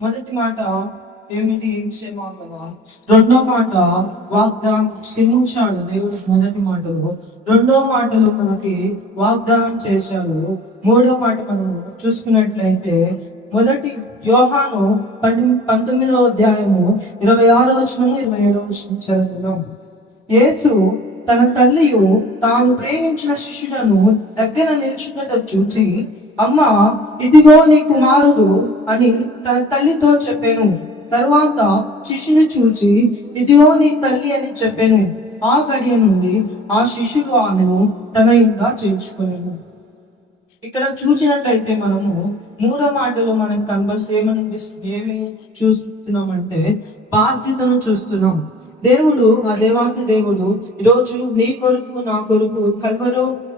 మొదటి మాట ఏమిటి? క్షమాపణ. రెండో మాట వాగ్దానం క్షమించాడు దేవుడు మొదటి మాటలో. రెండో మాటలో మనకి వాగ్దానం చేశాడు. మూడో మాట మనం చూసుకున్నట్లయితే మొదటి యోహాను 19వ అధ్యాయము 26వ వచనము 27వ వచనం చదువుకుందాం. యేసు తన తల్లియు తాను ప్రేమించిన శిష్యులను దగ్గర నిల్చున్నదో చూచి, అమ్మ, ఇదిగో నీ కుమారుడు అని తన తల్లితో చెప్పాను. తరువాత శిష్యుని చూచి, ఇదిగో నీ తల్లి అని చెప్పాను. ఆ గడియ నుండి ఆ శిష్యుడు ఆమెను తన ఇంట చేర్చుకొనెను. ఇక్కడ చూసినట్లయితే మనము మూడో మాటలో మనకు ఏమి చూస్తున్నామంటే బాధ్యతను చూస్తున్నాం. దేవుడు, ఆ దేవాది దేవుడు ఈరోజు నీ కొరకు నా కొరకు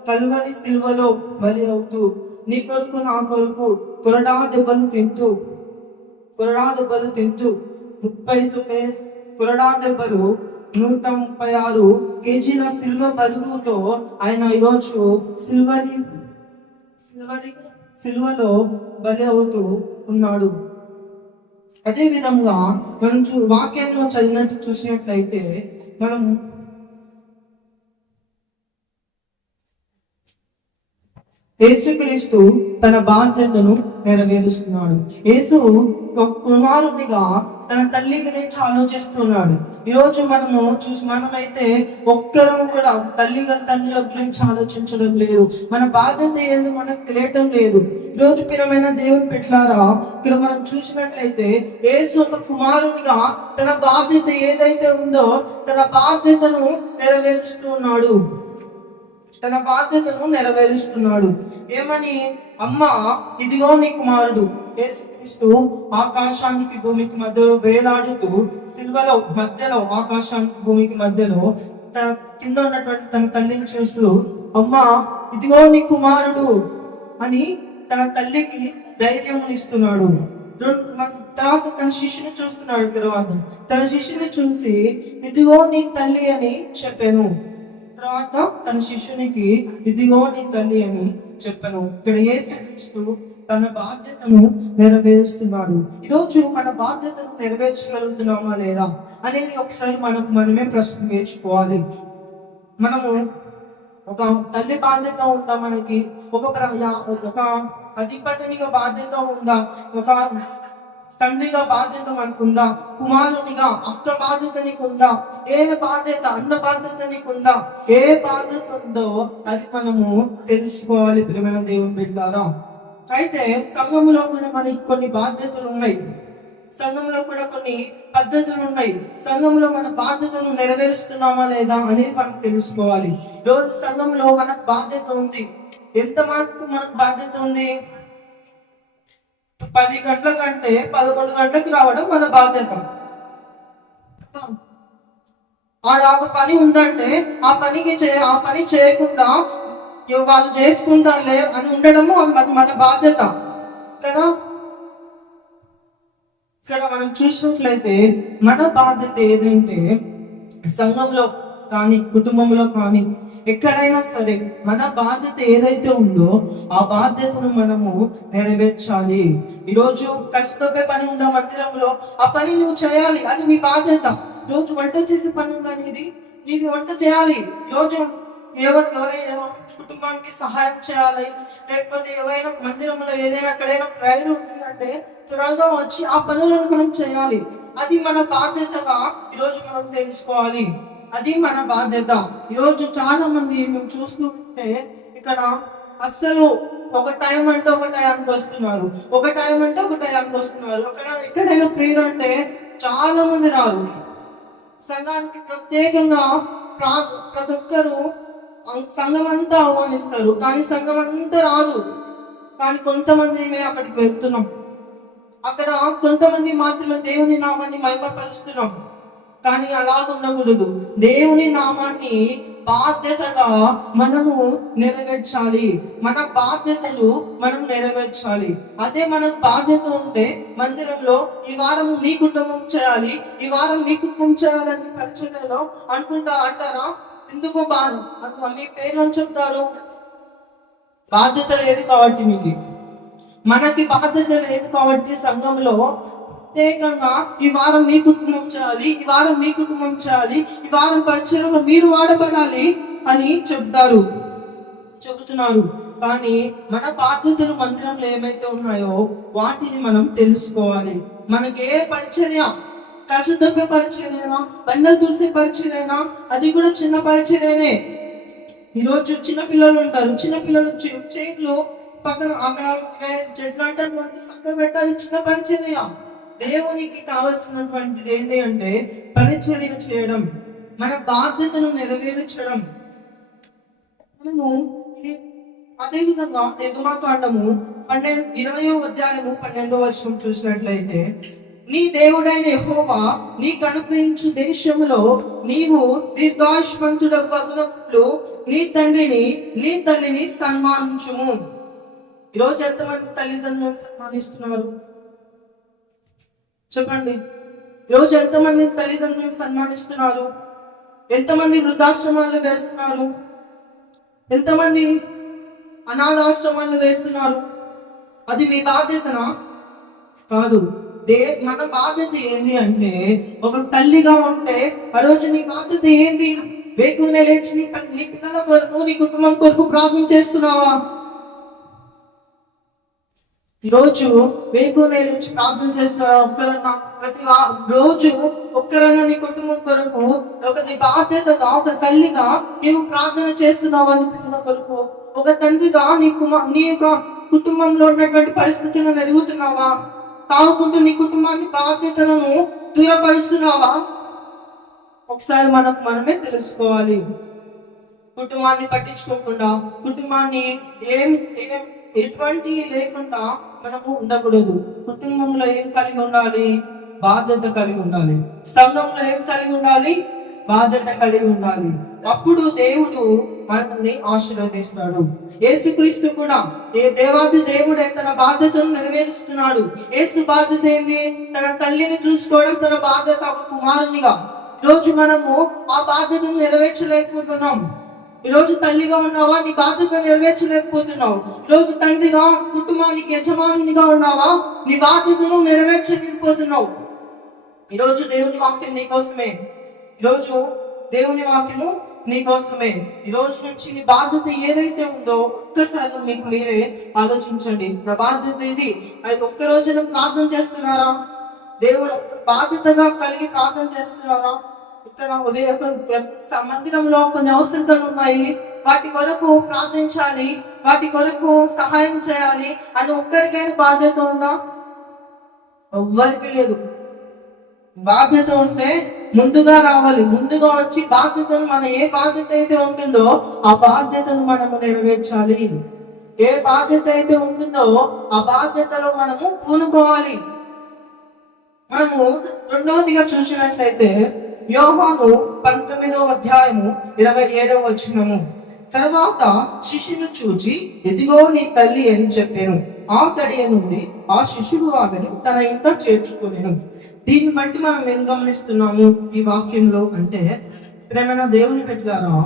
కల్వరి సిల్వలో బలి అవుతూ, నీ కొరకు నా కొరకు కొరడా దెబ్బలు తింటూ 39 కొరడా దెబ్బలు 136 కేజీల సిల్వ బరుగుతో ఆయన ఈరోజు సిల్వలో బలి అవుతూ ఉన్నాడు. అదే విధంగా మనం వాక్యంలో చూసినట్లయితే మనం యేసుక్రీస్తు తన బాధ్యతను నెరవేరుస్తున్నాడు. యేసు ఒక కుమారునిగా తన తల్లి గురించి ఆలోచిస్తున్నాడు. ఈరోజు మనమైతే ఒక్కరము కూడా తండ్రుల గురించి ఆలోచించడం లేదు. మన బాధ్యత ఏదో మనకు తెలియటం లేదు. ఈరోజు ప్రియమైన దేవుని పెట్టారా, ఇక్కడ మనం చూసినట్లయితే యేసు ఒక కుమారునిగా తన బాధ్యత ఏదైతే ఉందో తన బాధ్యతను నెరవేరుస్తున్నాడు. ఏమని? అమ్మ, ఇదిగో నీ కుమారుడు. యేసుక్రీస్తు ఆకాశానికి భూమికి మధ్యలో వేలాడుతూ సిల్వలో మధ్యలో ఆకాశానికి భూమికి మధ్యలో తన కింద ఉన్నటువంటి తన తల్లిని చూస్తూ, అమ్మ, ఇదిగో నీ కుమారుడు అని తన తల్లికి ధైర్యం ఇస్తున్నాడు. తర్వాత తన శిష్యుని చూస్తున్నాడు. తన శిష్యుని చూసి, ఇదిగో నీ తల్లి అని చెప్పాను. తర్వాత తన శిష్యునికి, ఇదిగో నీ తల్లి అని చెప్పాను. ఇక్కడ యేసుక్రీస్తు తన బాధ్యతను నెరవేరుస్తున్నాడు. ఈరోజు మన బాధ్యతను నెరవేర్చగలుగుతున్నామా లేదా అనేది ఒకసారి మనమే ప్రశ్న వేసుకోవాలి. మనము ఒక తల్లి బాధ్యత ఉందా? మనకి ఒక అధిపతినిగా బాధ్యత ఉందా? ఒక తండ్రిగా బాధ్యత మనకుందా? కుమారునిగా అక్క బాధ్యత నీకుందా? ఏ బాధ్యత, అన్న బాధ్యత నీకుందా? ఏ బాధ్యత ఉందో అది మనము తెలుసుకోవాలి ప్రియమైన దేవుని బిడ్డలారా. అయితే సంఘములో కూడా మనకి కొన్ని బాధ్యతలు ఉన్నాయి. సంఘంలో కూడా కొన్ని పద్ధతులు ఉన్నాయి. సంఘంలో మన బాధ్యతను నెరవేరుస్తున్నామా లేదా అనేది మనం తెలుసుకోవాలి. రోజు సంఘంలో మనకు బాధ్యత ఉంది. ఎంత మనకు బాధ్యత ఉంది? 10 గంటల కంటే 11 గంటలకు రావడం మన బాధ్యత. ఆడ ఒక పని ఉందంటే ఆ పని చేయకుండా వాళ్ళు చేసుకుంటారులే అని ఉండడము మన బాధ్యత కదా. ఇక్కడ మనం చూసినట్లయితే మన బాధ్యత ఏదంటే సంఘంలో కానీ కుటుంబంలో కానీ ఎక్కడైనా సరే మన బాధ్యత ఏదైతే ఉందో ఆ బాధ్యతను మనము నెరవేర్చాలి. ఈరోజు కష్టపడే పని ఉందా మందిరంలో, ఆ పని నువ్వు చేయాలి, అది నీ బాధ్యత. రోజు వంట చేసే పని ఉందా నీది వంట చేయాలి. ఈరోజు ఎవరైనా కుటుంబానికి సహాయం చేయాలి, లేకపోతే ఎవరైనా మందిరంలో ఏదైనా అక్కడైనా ప్రేయర్ ఉంటుందంటే త్వరగా వచ్చి ఆ పనులను మనం చేయాలి. అది మన బాధ్యతగా ఈరోజు మనం తెలుసుకోవాలి. అది మన బాధ్యత. ఈరోజు చాలా మంది మేము చూస్తుంటే ఇక్కడ అస్సలు ఒక టైం అంటే ఒక టైంకి వస్తున్నారు, ఒక టైం అంటే ఒక టైంకి వస్తున్నారు. ఎక్కడైనా ప్రేయర్ అంటే చాలా మంది రారు. సంఘానికి ప్రత్యేకంగా ప్రతి ఒక్కరు సంఘం అంతా ఆహ్వానిస్తారు, కానీ సంఘం అంతా రాదు. కానీ కొంతమంది అక్కడికి వెళ్తున్నాం. అక్కడ కొంతమంది మాత్రమే దేవుని నామాన్ని మహిమపరుస్తున్నాం. కానీ అలాగ ఉండకూడదు. దేవుని నామాన్ని బాధ్యతగా మనము నెరవేర్చాలి. మన బాధ్యతలు మనం నెరవేర్చాలి. అదే మనకు బాధ్యత ఉంటే మందిరంలో ఈ వారం మీ కుటుంబం చేయాలి, ఈ వారం మీ కుటుంబం చేయాలని పరిచర్యలో అంటారా? ఎందుకు మీ పేర్లు చెప్తారు? బాధ్యత లేదు కాబట్టి. మనకి బాధ్యత లేదు కాబట్టి సంఘంలో ప్రత్యేకంగా ఈ వారం మీ కుటుంబం చేయాలి, ఈ వారం మీ కుటుంబం చేయాలి, ఈ వారం పరిచయంలో మీరు వాడబడాలి అని చెబుతున్నారు. కానీ మన బాధ్యతలు మందిరంలో ఏమైతే ఉన్నాయో వాటిని మనం తెలుసుకోవాలి. మనకే పరిచర్య, కసు దొబ్బే పరిచర్యనా, బండలు తుడిసే పరిచర్యనా, అది కూడా చిన్న పరిచర్యనే. ఈరోజు చిన్న పిల్లలు ఉంటారు, చిన్న పిల్లలు చేతిలో పక్కన అక్కడ చెట్లు అంటారు చక్కగా పెట్టాలి, చిన్న పరిచర్య. దేవునికి కావలసినటువంటిది ఏంటి అంటే పరిచర్య చేయడం, మన బాధ్యతను నెరవేర్చడం. మనము అదే విధంగా నిర్గమాకాండము 20వ అధ్యాయము 12వ వచనం చూసినట్లయితే, నీ దేవుడైన యెహోవా నీకు అనుగ్రహించు దేశములో నీవు దీర్ఘాయుష్మంతుడగునట్లు నీ తండ్రిని నీ తల్లిని సన్మానించుము. ఈరోజు ఎంతమంది తల్లిదండ్రులను సన్మానిస్తున్నారు చెప్పండి? ఈరోజు ఎంతమంది తల్లిదండ్రులను సన్మానిస్తున్నారు? ఎంతమంది వృద్ధాశ్రమాలు వేస్తున్నారు? ఎంతమంది అనాథాశ్రమాలు వేస్తున్నారు? అది మీ బాధ్యతనా? కాదు. మన బాధ్యత ఏంటి అంటే, ఒక తల్లిగా ఉంటే ఆ రోజు నీ బాధ్యత ఏంటి? వేకునే లేచి నీ పిల్లల కొరకు, నీ కుటుంబం కొరకు ప్రార్థన చేస్తున్నావా? ఈరోజు వేకునే లేచి ప్రార్థన చేస్తారా? ఒక్కరన్నా ప్రతి రోజు ఒక్కరైనా నీ కుటుంబం కొరకు నీ బాధ్యతగా ఒక తల్లిగా నీవు ప్రార్థన చేస్తున్నావా? నీ పిల్లల కొరకు ఒక తండ్రిగా నీ యొక్క కుటుంబంలో ఉన్నటువంటి పరిస్థితులను ఎరుగుతున్నావా? తాగుకుంటూ నీ కుటుంబాన్ని బాధ్యతలను దూరపరుస్తున్నావా? ఒకసారి మనమే తెలుసుకోవాలి. కుటుంబాన్ని పట్టించుకోకుండా, కుటుంబాన్ని ఎటువంటి లేకుండా మనము ఉండకూడదు. కుటుంబంలో ఏం కలిగి ఉండాలి? బాధ్యత కలిగి ఉండాలి. సంఘంలో ఏం కలిగి ఉండాలి? బాధ్యత కలిగి ఉండాలి. అప్పుడు దేవుడు మనల్ని ఆశీర్వదిస్తాడు. యేసుక్రీస్తు కూడా దేవాది దేవుడే తన బాధ్యతను నెరవేరుస్తున్నాడు. యేసు బాధ్యత ఏంటి? తన తల్లిని చూసుకోవడం తన బాధ్యత, ఒక కుమారునిగా. ఈరోజు మనము ఆ బాధ్యతను నెరవేర్చలేకపోతున్నాం. ఈరోజు తల్లిగా ఉన్నావా? నీ బాధ్యత నెరవేర్చలేకపోతున్నావు. ఈరోజు తండ్రిగా కుటుంబానికి యజమానునిగా ఉన్నావా? నీ బాధ్యతను నెరవేర్చలేకపోతున్నావు. ఈరోజు దేవుని వాక్యం నీకోసమే. ఈరోజు దేవుని వాక్యము నీకోసమే. ఈ రోజు నుంచి నీ బాధ్యత ఏదైతే ఉందో ఒక్కసారి మీకు మీరే ఆలోచించండి. నా బాధ్యత ఇది. అది ఒక్క రోజున ప్రార్థన చేస్తున్నారా? దేవుడు బాధ్యతగా కలిగి ప్రార్థన చేస్తున్నారా? ఇక్కడ మందిరంలో కొన్ని అవసరతలు ఉన్నాయి, వాటి కొరకు ప్రార్థించాలి, వాటి కొరకు సహాయం చేయాలి అని ఒక్కరికైనా బాధ్యత ఉందా? ఎవ్వరికి లేదు. బాధ్యత ఉంటే ముందుగా రావాలి, ముందుగా వచ్చి బాధ్యతను ఏ బాధ్యత అయితే ఉంటుందో ఆ బాధ్యతను మనము నెరవేర్చాలి. ఏ బాధ్యత అయితే ఉంటుందో ఆ బాధ్యతలో మనము పూనుకోవాలి. మనము రెండవదిగా చూసినట్లయితే యోహాను 19వ అధ్యాయము 27వ వచనము, తర్వాత శిష్యును చూచి ఇదిగో నీ తల్లి అని చెప్పాను. ఆ గడియ నుండి ఆ శిశువు ఆమెను తన ఇంట చేర్చుకునేను. దీన్ని బట్టి మనం ఏం గమనిస్తున్నాము ఈ వాక్యంలో అంటే, ప్రేమైన దేవుని పెట్టారా,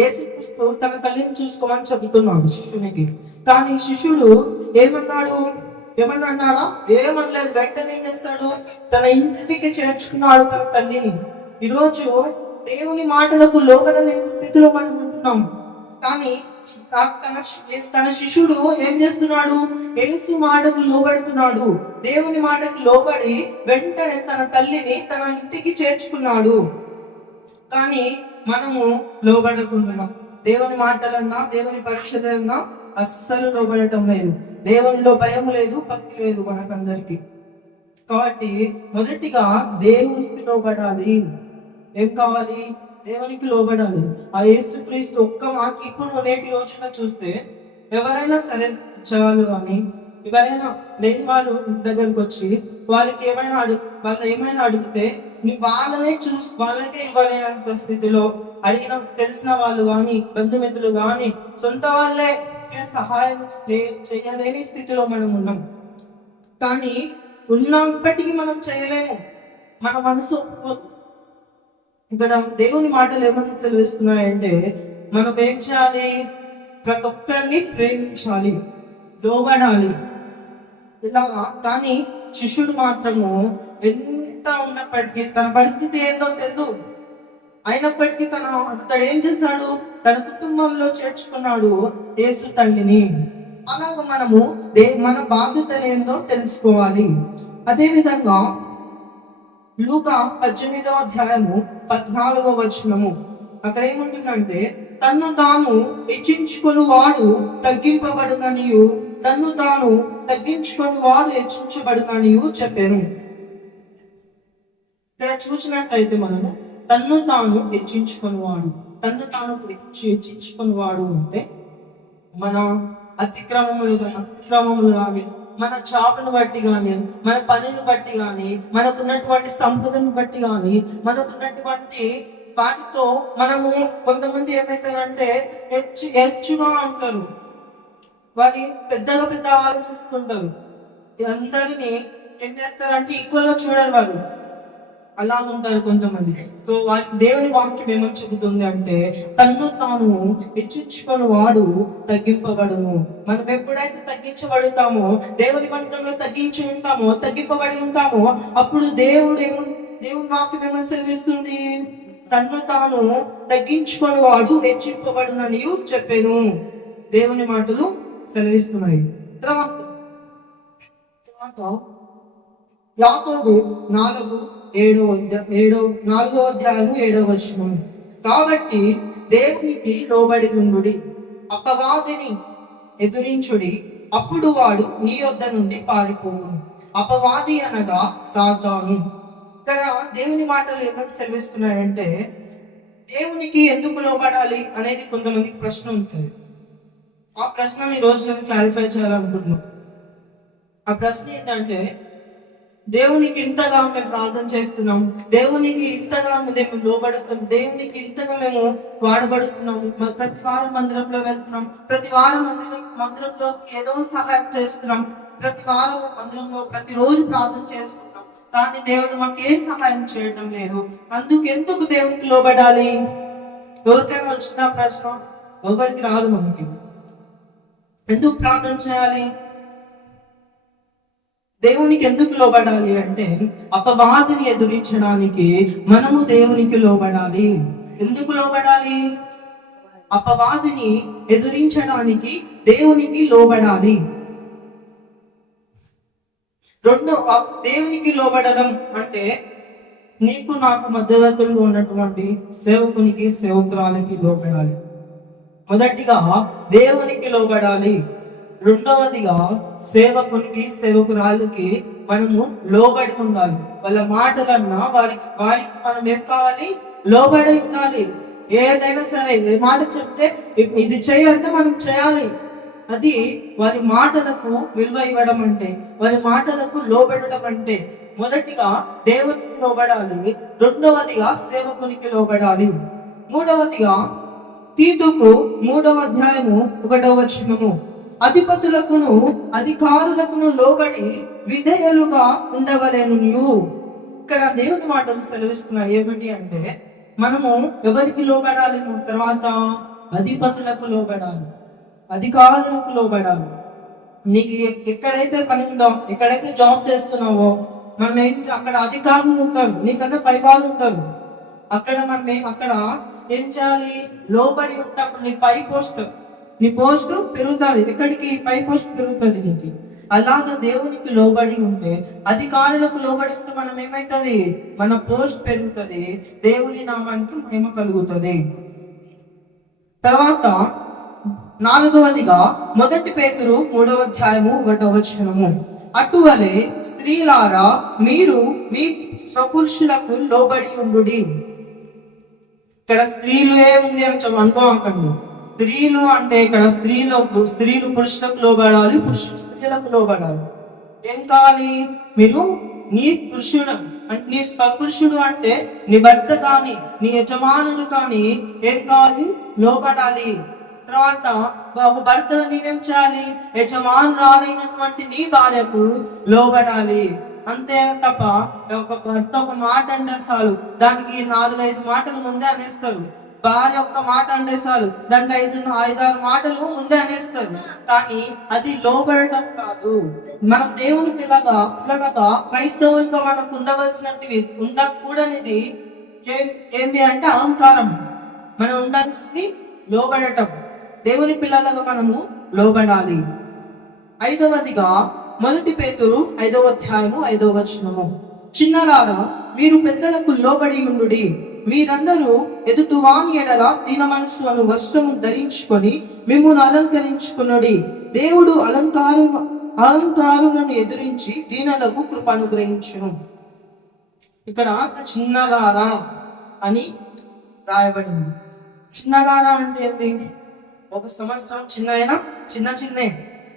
యేసుక్రీస్తు తన తల్లిని చూసుకోమని చెబుతున్నాడు శిష్యునికి. కానీ శిష్యుడు ఏమన్నాడా? ఏమనలేదు. వెంటనే ఏం చేస్తాడు? తన ఇంటికి చేర్చుకున్నాడు తన తల్లిని. ఈరోజు దేవుని మాటలకు లోబడలేని స్థితిలో మనం ఉంటున్నాం. కానీ తన శిష్యుడు ఏం చేస్తున్నాడు? యేసు మాటకు లోబడుతున్నాడు. దేవుని మాటకు లోబడి వెంటనే తన తల్లిని తన ఇంటికి చేర్చుకున్నాడు. కానీ మనము లోబడకుంటున్నాం. దేవుని మాటలన్నా, దేవుని పరీక్షలన్నా అస్సలు లోబడటం లేదు. దేవునిలో భయం లేదు, భక్తి లేదు మనకందరికి. కాబట్టి మొదటిగా దేవునికి లోబడాలి. ఏం కావాలి? దేవునికి లోబడాలి. ఆ యేసుక్రీస్తు ఒక్క మాట ఇప్పుడు నేటి రోజున చూస్తే ఎవరైనా సరే వచ్చేవాళ్ళు కానీ ఎవరైనా లేని వాళ్ళు దగ్గరకు వచ్చి వాళ్ళకి ఏమైనా అడిగితే వాళ్ళకే ఇవ్వలేనంత స్థితిలో అడిగిన తెలిసిన వాళ్ళు కానీ, బంధుమిత్రులు కానీ, సొంత వాళ్ళే సహాయం చేయలేని స్థితిలో మనం ఉన్నాం. కానీ ఉన్నప్పటికీ మనం చేయలేము. మన మనసు ఇక్కడ దేవుని మాటలు ఏమని సెలవిస్తున్నాయంటే, మనం ఏం చేయాలి? ప్రతి ఒక్కరిని ప్రేమించాలి, లోబడాలి. ఇలాగా. కానీ శిష్యుడు మాత్రము ఎంత ఉన్నప్పటికీ తన పరిస్థితి ఏందో తెలియదు. అయినప్పటికీ అతడు ఏం చేశాడు? తన కుటుంబంలో చేర్చుకున్నాడు యేసు తల్లిని. అలాగ మనము మన బాధ్యతలు ఏందో తెలుసుకోవాలి. అదే విధంగా లూకా 18వ అధ్యాయము 14వ వచనము, అక్కడ ఏముంటుందంటే, తన్ను తాను హెచ్చించుకొని వాడు తగ్గింపబడుననియు, తన్ను తాను తగ్గించుకొని వాడు హెచ్చించబడుననియు చెప్పాను. ఇక్కడ చూసినట్లయితే మనము తన్ను తాను హెచ్చించుకొని వాడు, తన్ను తాను హెచ్చించుకొని వాడు అంటే మన అతిక్రమములు కానీ, మన చాటును బట్టి కానీ, మన పనిని బట్టి కానీ, మనకున్నటువంటి సంపదను బట్టి కానీ, మనకున్నటువంటి వాటితో మనము కొంతమంది ఏమైతారంటే హెచ్చుగా ఉంటారు. వారి పెద్దగా ఆలోచిస్తుంటారు. అందరినీ ఏం చేస్తారంటే ఈక్వల్ గా చూడాలి వారు. అలా ఉంటారు కొంతమంది. సో వారికి దేవుని వాక్యం ఏమని చెబుతుంది అంటే, తన్ను తాను హెచ్చించుకొని వాడు తగ్గింపబడును. మనం ఎప్పుడైతే తగ్గించబడుతామో, దేవుని మంత్రంలో తగ్గింపబడి ఉంటామో, అప్పుడు దేవుని వాక్యం ఏమని సెలవిస్తుంది? తన్ను తాను తగ్గించుకొని వాడు హెచ్చింపబడునని చెప్పాను. దేవుని మాటలు సెలవిస్తున్నాయి. తర్వాత యాకోబు 4వ అధ్యాయము 7వ వచనం, కాబట్టి దేవునికి లోబడి ఉండుడి, అపవాదిని ఎదురించుడి, అప్పుడు వాడు నీ యొద్ద నుండి పారిపోవును. అపవాది అనగా సాతాను. ఇక్కడ దేవుని మాటలు ఏమని సెలవిస్తున్నాయంటే, దేవునికి ఎందుకు లోబడాలి అనేది కొంతమందికి ప్రశ్న ఉంటుంది. ఆ ప్రశ్నని ఈ రోజు నేను క్లారిఫై చేయాలనుకుంటున్నాను. ఆ ప్రశ్న ఏంటంటే, దేవునికి ఇంతగా మేము ప్రార్థన చేస్తున్నాం, దేవునికి ఇంతగా మేము లోబడుతున్నాం, దేవునికి ఇంతగా మేము వాడబడుతున్నాము, ప్రతి వారం మందిరంలో వెళ్తున్నాం, ప్రతి వారం మందిరంలో ఏదో సహాయం చేస్తున్నాం, ప్రతి వారం మందిరంలో ప్రతిరోజు ప్రార్థన చేసుకుంటాం, కానీ దేవుడు మాకు ఏం సహాయం చేయడం లేదు. ఎందుకు దేవునికి లోబడాలి? ఎవరికైనా వచ్చిన ప్రశ్న? ఎవరికి రాదు మనకి. ఎందుకు ప్రార్థన చేయాలి? దేవునికి ఎందుకు లోబడాలి అంటే, అపవాదిని ఎదురించడానికి మనము దేవునికి లోబడాలి. ఎందుకు లోబడాలి? అపవాదిని ఎదురించడానికి దేవునికి లోబడాలి. దేవునికి లోబడడం అంటే, నీకు నాకు మధ్యవర్తులు ఉన్నటువంటి సేవకునికి సేవకురాలకి లోబడాలి. మొదటిగా దేవునికి లోబడాలి. రెండవదిగా సేవకునికి సేవకురాలకి మనము లోబడి ఉండాలి. వాళ్ళ మాటలన్నా వారికి మనం ఏం కావాలి? లోబడి ఉండాలి. ఏదైనా సరే ఏ మాట చెప్తే ఇది చేయాలంటే మనం చేయాలి. అది వారి మాటలకు విలువ ఇవ్వడం అంటే, వారి మాటలకు లోబడడం అంటే, మొదటిగా దేవునికి లోబడాలి, రెండవదిగా సేవకునికి లోబడాలి. మూడవదిగా తీతుకు 3వ అధ్యాయము 1వ వచనము, అధిపతులకును అధికారులకును లోబడి విధేయులుగా ఉండవలేను. ఇక్కడ దేవుని మాటలు సెలవిస్తున్నాయి. ఏమిటి అంటే, మనము ఎవరికి లోబడాలి? తర్వాత అధిపతులకు లోబడాలి, అధికారులకు లోబడాలి. నీకు ఎక్కడైతే పని ఉందో, ఎక్కడైతే జాబ్ చేస్తున్నావో, అక్కడ అధికారులు ఉంటారు, నీకన్నా పై వాళ్ళు ఉంటారు. అక్కడ ఏం చేయాలి? లోబడి ఉంటాప్పుడు నీ పోస్ట్ పెరుగుతుంది. ఎక్కడికి? పై పోస్ట్ పెరుగుతుంది నీకు. అలాగా దేవునికి లోబడి ఉంటే, అధికారులకు లోబడి ఉంటే మనం ఏమైతుంది? మన పోస్ట్ పెరుగుతుంది, దేవుని నామానికి మహిమ కలుగుతుంది. తర్వాత 4వదిగా 1 పేతురు 3వ అధ్యాయము 1వ వచనము, అటువలే స్త్రీలారా మీరు మీ స్వపురుషులకు లోబడి ఉండుడి. ఇక్కడ స్త్రీలు ఏముంది అని అనుకోకండి. స్త్రీలు అంటే ఇక్కడ స్త్రీలు పురుషులకు లోబడాలి, పురుషులు స్త్రీలకు లోబడాలి. ఏం కావాలి? మీరు నీ పురుషుడు అంటే, నీ స్వపురుషుడు అంటే నీ భర్త కానీ, నీ యజమానుడు కానీ ఏం కావాలి? లోబడాలి. తర్వాత ఒక భర్త నీవేం చేయాలి? యజమానురాలైనటువంటి నీ భార్యకు లోబడాలి. అంతే తప్ప ఒక భర్త ఒక మాట అంటే చాలు, దానికి 4-5 మాటలు ముందే అనేస్తారు. భార్య ఒక్క మాట అంటే చాలు, దానికి 5-6 మాటలు ముందే అనేస్తారు. కానీ అది లోబడటం కాదు. మనం దేవుని పిల్లగా క్రైస్తవులుగా మనకు ఉండవలసినవి ఉండకూడనిది ఏంది అంటే అహంకారం. మనం ఉండాల్సింది లోబడటం. దేవుని పిల్లలుగా మనము లోబడాలి. 5వదిగా 1 పేతురు 5వ అధ్యాయము 5వ వచనము, చిన్నలారా మీరు పెద్దలకు లోబడి ఉండుడి, మీరందరూ ఎదుటివాని ఎడల దీన మనస్సు అను వస్త్రము ధరించుకొని మిమ్మును అలంకరించుకునుడి. దేవుడు అలంకారులను ఎదురించి దీనులకు కృప అనుగ్రహించును. ఇక్కడ చిన్నలారా అని రాయబడింది. చిన్నలారా అంటే ఏంటి? 1 సంవత్సరం చిన్నే.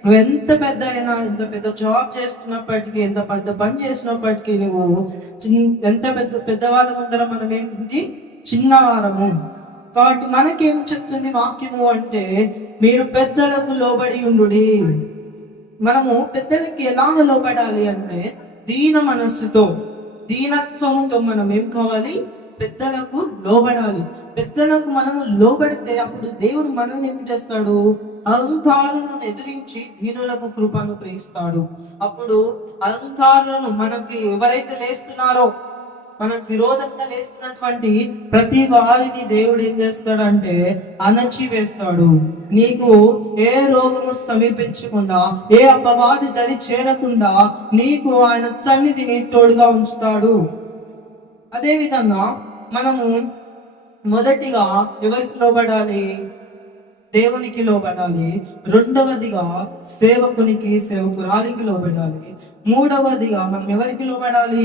నువ్వు ఎంత పెద్ద అయినా, ఎంత పెద్ద జాబ్ చేస్తున్నప్పటికీ, ఎంత పెద్ద పని చేసినప్పటికీ, నువ్వు ఎంత పెద్దవాళ్ళ ముందర మనం ఏంటి? చిన్నవారము. కాబట్టి మనకేం చెప్తుంది వాక్యము అంటే, మీరు పెద్దలకు లోబడి ఉండుడి. మనము పెద్దలకి ఎలా లోబడాలి అంటే దీన మనస్సుతో, దీనత్వముతో మనం ఏం కావాలి? పెద్దలకు లోబడాలి. పెద్దలకు మనము లోబడితే అప్పుడు దేవుడు మనల్ని ఏం చేస్తాడు? అహంకారులను ఎదిరించి దీనులకు కృపను ప్రేస్తాడు. అప్పుడు అహంకారులను మనకి ఎవరైతే లేస్తున్నారో, మనకు విరోధంగా లేస్తున్నటువంటి ప్రతి వారిని దేవుడు ఏం చేస్తాడంటే అణచి వేస్తాడు. నీకు ఏ రోగము సమీపించకుండా, ఏ అపవాది దరి చేరకుండా నీకు ఆయన సన్నిధిని తోడుగా ఉంచుతాడు. అదే విధంగా మనము మొదటిగా ఎవరికి లోబడాలి? దేవునికి లోబడాలి. 2వదిగా సేవకునికి, సేవకురాలికి లోబడాలి. 3వదిగా మనం ఎవరికి లోబడాలి?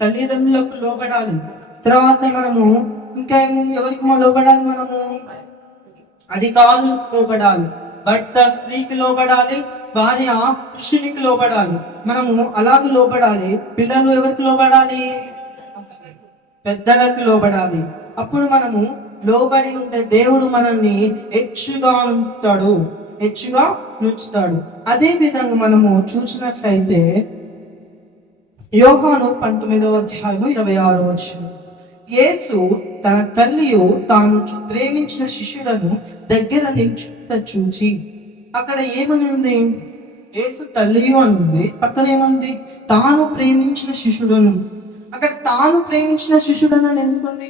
తల్లిదండ్రులకు లోబడాలి. తర్వాత మనము ఇంకా ఎవరికి లోబడాలి? మనము అధికారులకు లోబడాలి. భర్త స్త్రీకి లోబడాలి, భార్య పురుషునికి లోబడాలి. మనము అలాగే లోబడాలి. పిల్లలు ఎవరికి లోబడాలి? పెద్దలకు లోబడాలి. అప్పుడు మనము లోబడి ఉంటే దేవుడు మనల్ని హెచ్చుగా ఉంచుతాడు. అదే విధంగా మనము చూసినట్లయితే యోహాను 19వ అధ్యాయము 26వ వచనం, యేసు తన తల్లియు తాను ప్రేమించిన శిష్యులను దగ్గర నిల్చుట చూచి, అక్కడ ఏమని ఉంది? యేసు తల్లియు అని ఉంది, పక్కన ఏముంది? తాను ప్రేమించిన శిష్యులను. అక్కడ తాను ప్రేమించిన శిష్యుడని అని ఎందుకుంది?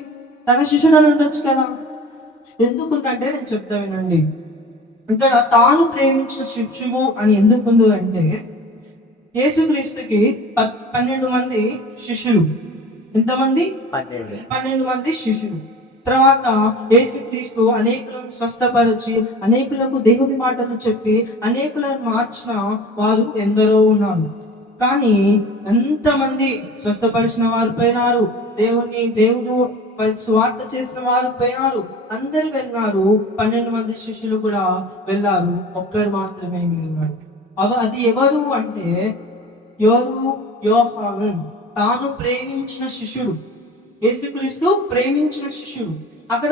తన శిష్యుడని ఉండొచ్చు కదా. ఎందుకుందంటే నేను చెప్తా వినండి. ఇక్కడ తాను ప్రేమించిన శిష్యువు అని ఎందుకుంది అంటే, యేసుక్రీస్తుకి 12 మంది శిష్యులు. ఎంతమంది? 12 మంది శిష్యులు. తర్వాత యేసుక్రీస్తు అనేకులను స్వస్థపరిచి, అనేకులకు దేవుని మాటలు చెప్పి, అనేకులను మార్చిన వారు ఎందరో ఉన్నారు. కానీ ఎంతమంది స్వస్థపరిచిన వారు పోయినారు, దేవుడు స్వార్థ చేసిన వారు పోయినారు, అందరు వెళ్ళారు. 12 మంది శిష్యులు కూడా వెళ్ళారు, ఒక్కరు మాత్రమే మిగిలినారు. అది ఎవరు అంటే యోహాను, తాను ప్రేమించిన శిష్యుడు. యేసుక్రీస్తు ప్రేమించిన శిష్యుడు. అక్కడ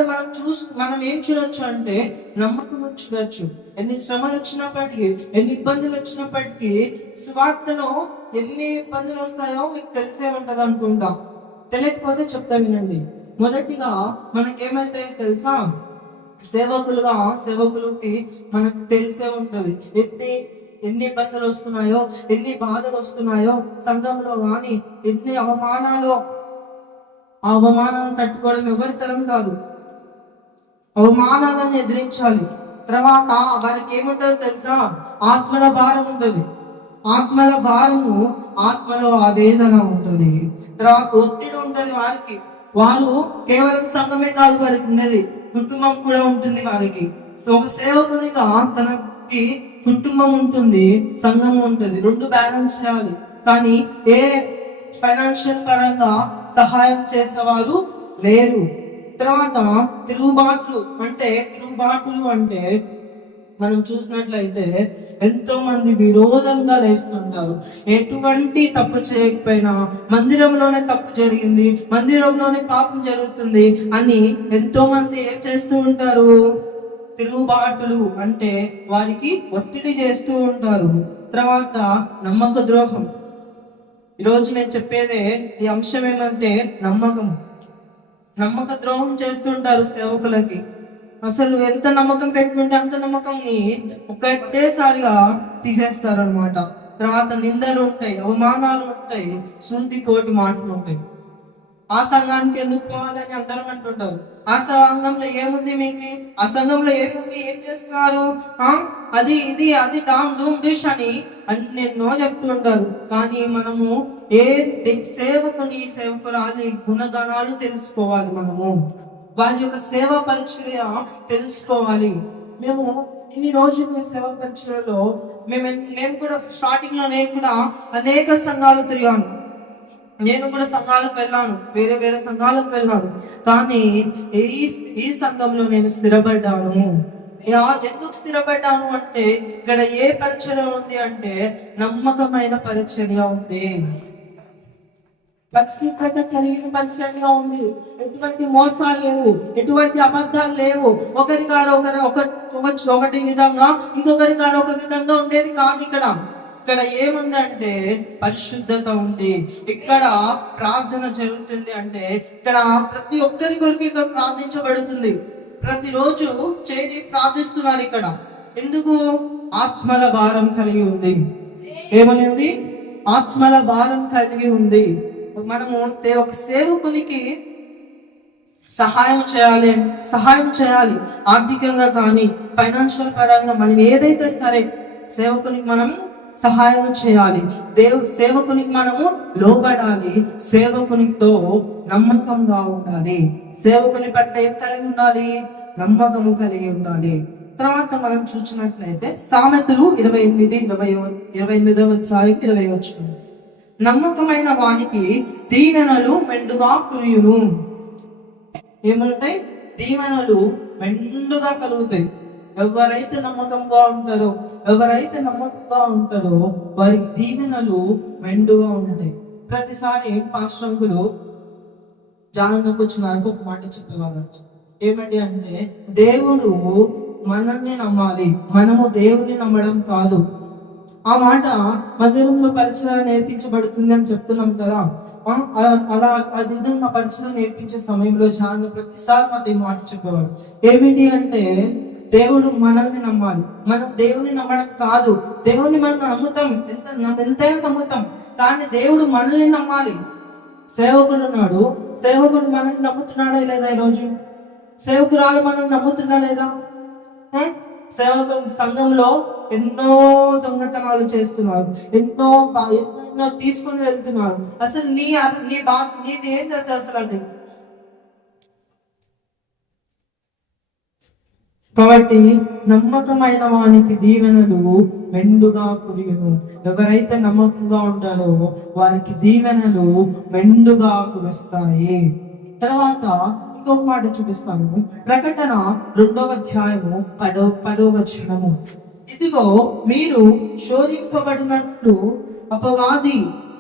మనం ఏం చూడొచ్చు అంటే నమ్మకం చూడొచ్చు. ఎన్ని శ్రమలు వచ్చినప్పటికీ, ఎన్ని ఇబ్బందులు వచ్చినప్పటికీ, సువార్తలో ఎన్ని ఇబ్బందులు వస్తాయో మీకు తెలిసే ఉంటది అనుకుంటా. తెలియకపోతే చెప్తా వినండి. మొదటిగా మనకేమైతే తెలుసా? సేవకులకి మనకు తెలిసే ఉంటది ఎన్ని ఇబ్బందులు వస్తున్నాయో, ఎన్ని బాధలు వస్తున్నాయో సంఘంలో. కానీ ఎన్ని అవమానాలను తట్టుకోవడం ఎవరి తరం కాదు. అవమానాలను ఎదిరించాలి. తర్వాత వారికి ఏముంటదో తెలుసా? ఆత్మల భారం ఉంటది. ఆత్మల భారము, ఆత్మలో ఆవేదన ఉంటది. తర్వాత ఒత్తిడి ఉంటది వారికి. వారు కేవలం సంఘమే కాదు వారికి ఉండేది, కుటుంబం కూడా ఉంటుంది వారికి. సో ఒక సేవకునిగా తనకి కుటుంబం ఉంటుంది, సంఘం ఉంటుంది, 2 బ్యాలెన్స్ చేయాలి. కానీ ఏ ఫైనాన్షియల్ పరంగా సహాయం చేసేవారు లేరు. తర్వాత తిరుగుబాట్లు అంటే మనం చూసినట్లయితే ఎంతో మంది విరోధంగా లేస్తుంటారు. ఎటువంటి తప్పు చేయకపోయినా మందిరంలోనే తప్పు జరిగింది, మందిరంలోనే పాపం జరుగుతుంది అని ఎంతో మంది ఏం చేస్తూ ఉంటారు? తిరుగుబాటులు అంటే వారికి ఒత్తిడి చేస్తూ ఉంటారు. తర్వాత నమ్మక ద్రోహం. ఈరోజు నేను చెప్పేదే ఈ అంశం ఏమంటే నమ్మక ద్రోహం చేస్తుంటారు సేవకులకి. అసలు ఎంత నమ్మకం పెట్టుకుంటే అంత నమ్మకంని ఒక్కటేసారిగా తీసేస్తారు అనమాట. తర్వాత నిందలు ఉంటాయి, అవమానాలు ఉంటాయి, పోటీ మాటలు ఉంటాయి. ఆ సంఘానికి ఎందుకు పోవాలని అందరం అంటుంటారు. ఆ సంఘంలో ఏముంది మీకు? ఆ సంఘంలో ఏముంది? ఏం చేస్తున్నారు? అది ఇది అది డామ్ డూమ్ డిష్ అని ఎన్నో చెప్తుంటారు. కానీ మనము ఏ సేవకురాలి గుణగణాలు తెలుసుకోవాలి. మనము వాళ్ళ యొక్క సేవా పరిచర్య తెలుసుకోవాలి. మేము ఇన్ని రోజులు సేవా పరిచర్యలో మేము కూడా స్టార్టింగ్ లో నేను కూడా అనేక సంఘాలు తిరిగాను. నేను కూడా సంఘాలకు వెళ్ళాను, వేరే వేరే సంఘాలకు వెళ్ళాను. కానీ ఈ సంఘంలో నేను స్థిరపడ్డాను. ఎందుకు స్థిరపడ్డాను అంటే ఇక్కడ ఏ పరిచర్య ఉంది అంటే నమ్మకమైన పరిచర్య ఉంది, పరిశుభ్రత కలిగిన పరిచర్య ఉంది. ఎటువంటి మోసాలు లేవు, ఎటువంటి అబద్ధాలు లేవు. ఒకటి విధంగా ఇంకొకరి గారు ఒక విధంగా ఉండేది కాదు. ఇక్కడ ఏముందంటే పరిశుద్ధత ఉంది. ఇక్కడ ప్రార్థన జరుగుతుంది అంటే ఇక్కడ ప్రతి ఒక్కరి కొరకు ఇక్కడ ప్రార్థించబడుతుంది. ప్రతిరోజు చేరి ప్రార్థిస్తున్నారు. ఇక్కడ ఎందుకు? ఆత్మల భారం కలిగి ఉంది. ఏమని ఉంది? ఆత్మల భారం కలిగి ఉంది. మనము ఒక సేవకునికి సహాయం చేయాలి. ఆర్థికంగా కానీ ఫైనాన్షియల్ పరంగా మనం ఏదైతే సరే సేవకునికి మనం సహాయం చేయాలి. సేవకునికి మనము లోబడాలి. సేవకునితో నమ్మకంగా ఉండాలి. సేవకుని పట్ల ఏం కలిగి ఉండాలి? నమ్మకము కలిగి ఉండాలి. తర్వాత మనం చూసినట్లయితే సామెతలు 28వ అధ్యాయం 20వ వచనం, నమ్మకమైన వానికి దీవెనలు మెండుగా కురియును. ఏమంటాయి? దీవెనలు మెండుగా కలుగుతాయి. ఎవరైతే నమ్మకంగా ఉంటారో వారికి దీవెనలు మెండుగా ఉంటాయి. ప్రతిసారి పాశ్రంకులు జానకు వచ్చినానికి ఒక మాట చెప్పేవారంట. ఏమిటి అంటే దేవుడు మనల్ని నమ్మాలి, మనము దేవుని నమ్మడం కాదు. ఆ మాట మందిరంలో పరిచయం నేర్పించబడుతుంది అని చెప్తున్నాం కదా. అలా అది విధంగా పరిచయం నేర్పించే సమయంలో చాలా ప్రతిసారి మాకు ఈ మాట చెప్పేవారు. ఏమిటి అంటే దేవుడు మనల్ని నమ్మాలి, మనం దేవుని నమ్మడం కాదు. దేవుని మనం నమ్ముతాం, ఎంతైనా నమ్ముతాం, కానీ దేవుడు మనల్ని నమ్మాలి. సేవకుడు ఉన్నాడు, సేవకుడు మనల్ని నమ్ముతున్నాడా లేదా? ఈరోజు సేవకురాలు మనల్ని నమ్ముతున్నా లేదా? సంఘంలో ఎన్నో దొంగతనాలు చేస్తున్నారు, ఎన్నో తీసుకొని వెళ్తున్నారు. అసలు నీది ఏంటి అసలు? అది కాబట్టి నమ్మకమైన వానికి దీవెనలు మెండుగా కురియును. ఎవరైతే నమ్మకంగా ఉంటారో వారికి దీవెనలు మెండుగా కురుస్తాయి. తర్వాత ఇంకొక మాట చూపిస్తాను. ప్రకటన 2వ అధ్యాయము 10వ వచనము, ఇదిగో మీరు శోధింపబడినట్లు అపవాది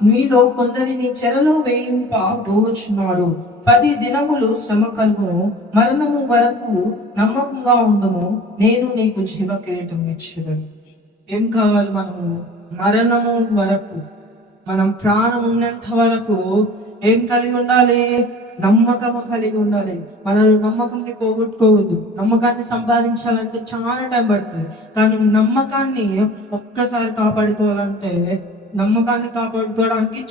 మీలో కొందరిని చెరలో వేయింపబోచున్నాడు. 10 దినములు శ్రమ కలుగును, మరణము వరకు నమ్మకంగా ఉండము, నేను నీకు జీవ కిరీటం ఇచ్చేదను. ఏం కావాలి మనము? మరణము వరకు, మనం ప్రాణం ఉన్నంత వరకు ఏం కలిగి ఉండాలి? నమ్మకము కలిగి ఉండాలి. మనల్ని నమ్మకంని పోగొట్టుకోవద్దు. నమ్మకాన్ని సంపాదించాలంటే చాలా టైం పడుతుంది, కానీ నమ్మకాన్ని ఒక్కసారి కాపాడుకోవడానికి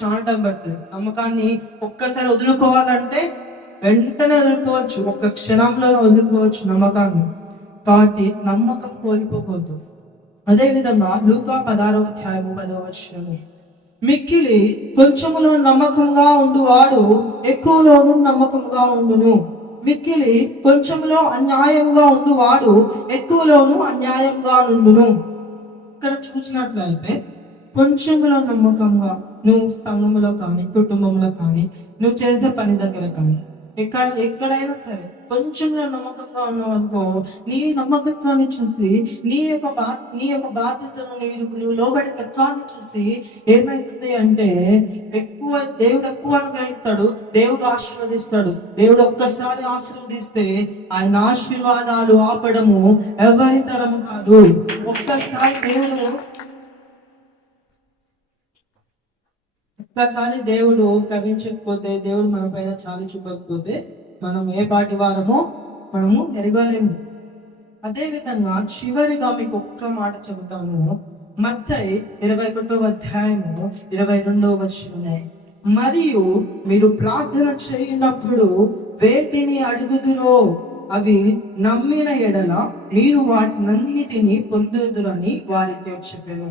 చాలా టైం పడుతుంది. నమ్మకాన్ని ఒక్కసారి వదులుకోవాలంటే వెంటనే వదులుకోవచ్చు, ఒక్క క్షణంలో వదులుకోవచ్చు నమ్మకాన్ని. కాబట్టి నమ్మకం కోల్పోకూడదు. అదేవిధంగా లూకా 16వ అధ్యాయము 10వ వచనము, మిక్కిలి కొంచెములో నమ్మకంగా ఉండువాడు ఎక్కువలోనూ నమ్మకంగా ఉండును. మిక్కిలి కొంచెములో అన్యాయంగా ఉండువాడు ఎక్కువలోనూ అన్యాయంగా ఉండును. ఇక్కడ చూసినట్లయితే కొంచెంలో నమ్మకంగా నువ్వు సంఘంలో కానీ కుటుంబంలో కానీ నువ్వు చేసే పని దగ్గర కానీ ఎక్కడైనా సరే కొంచెంలో నమ్మకంగా ఉన్నావు అనుకో, నీ నమ్మకత్వాన్ని చూసి నీ యొక్క బాధ్యతను నువ్వు లోబడి తత్వాన్ని చూసి ఏమైతుంది అంటే దేవుడు ఎక్కువ అనుగ్రహిస్తాడు, దేవుడు ఆశీర్వదిస్తాడు. దేవుడు ఒక్కసారి ఆశీర్వదిస్తే ఆయన ఆశీర్వాదాలు ఆపడము ఎవరి తరము కాదు. ఒకసారి దేవుడు కరుణించకపోతే, దేవుడు మన పైన చాలి చూపకపోతే మనం ఏ పాటి వారమో మనము ఎరగలేము. అదే విధంగా చివరిగా మీకు ఒక్క మాట చెబుతాను. మత్తయి 21వ అధ్యాయము 22వ వచనము, మరియు మీరు ప్రార్థన చేయనప్పుడు వేటిని అడుగుదురో అవి నమ్మిన ఎడల మీరు వాటినన్నిటిని పొందుదురని వారితో చెప్పాను.